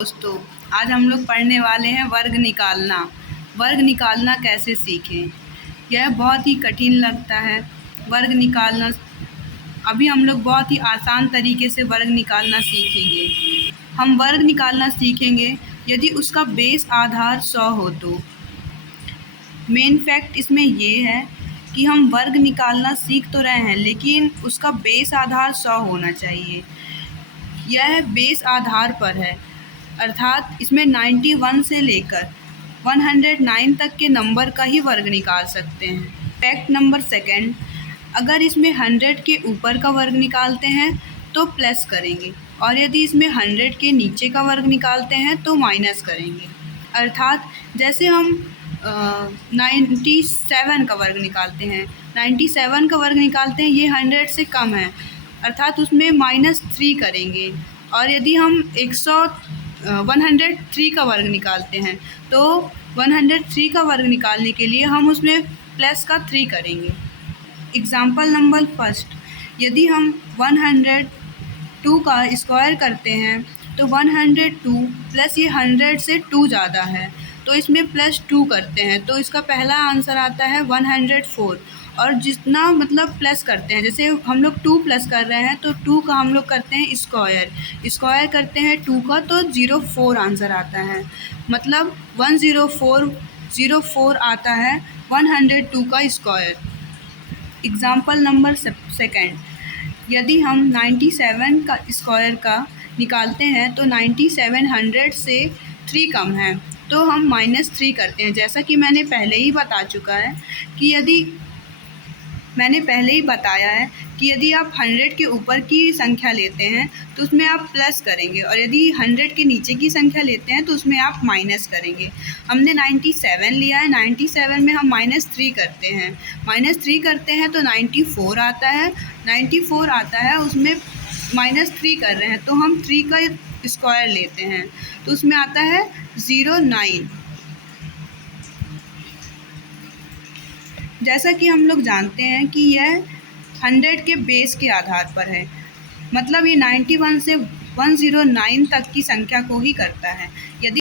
दोस्तों, आज हम लोग पढ़ने वाले हैं वर्ग निकालना। वर्ग निकालना कैसे सीखें। यह बहुत ही कठिन लगता है वर्ग निकालना। अभी हम लोग बहुत ही आसान तरीके से वर्ग निकालना सीखेंगे। हम वर्ग निकालना सीखेंगे यदि उसका बेस आधार 100 हो तो। मेन फैक्ट इसमें ये है कि हम वर्ग निकालना सीख तो रहे हैं, लेकिन उसका बेस आधार 100 होना चाहिए। यह बेस आधार पर है, अर्थात इसमें 91 से लेकर 109 तक के नंबर का ही वर्ग निकाल सकते हैं। फैक्ट नंबर सेकंड, अगर इसमें 100 के ऊपर का वर्ग निकालते हैं तो प्लस करेंगे, और यदि इसमें 100 के नीचे का वर्ग निकालते हैं तो माइनस करेंगे। अर्थात जैसे हम 97 का वर्ग निकालते हैं, 97 का वर्ग निकालते हैं, ये 100 से कम है, अर्थात उसमें -3 करेंगे। और यदि हम 103 का वर्ग निकालते हैं तो 103 का वर्ग निकालने के लिए हम उसमें प्लस का 3 करेंगे। एग्ज़ाम्पल नंबर फर्स्ट, यदि हम 102 का स्क्वायर करते हैं तो 102 प्लस ये 100 से 2 ज़्यादा है तो इसमें +2 करते हैं, तो इसका पहला आंसर आता है 104। और जितना मतलब प्लस करते हैं, जैसे हम लोग 2 प्लस कर रहे हैं तो 2 का हम लोग करते हैं स्क्वायर करते हैं 2 का तो 04 आंसर आता है। मतलब 104 आता है 102 का स्क्वायर। एग्ज़ाम्पल नंबर सेकंड, यदि हम 97 का स्क्वायर का निकालते हैं तो 97 100 से 3 कम है तो हम -3 करते हैं। जैसा कि मैंने पहले ही बताया है कि यदि आप 100 के ऊपर की संख्या लेते हैं तो उसमें आप प्लस करेंगे, और यदि 100 के नीचे की संख्या लेते हैं तो उसमें आप माइनस करेंगे। हमने 97 लिया है, 97 में हम -3 करते हैं, तो 94 आता है, उसमें -3 कर रहे हैं तो हम 3 का स्क्वायर लेते हैं तो उसमें आता है 09। जैसा कि हम लोग जानते हैं कि यह 100 के बेस के आधार पर है, मतलब ये 91 से 109 तक की संख्या को ही करता है। यदि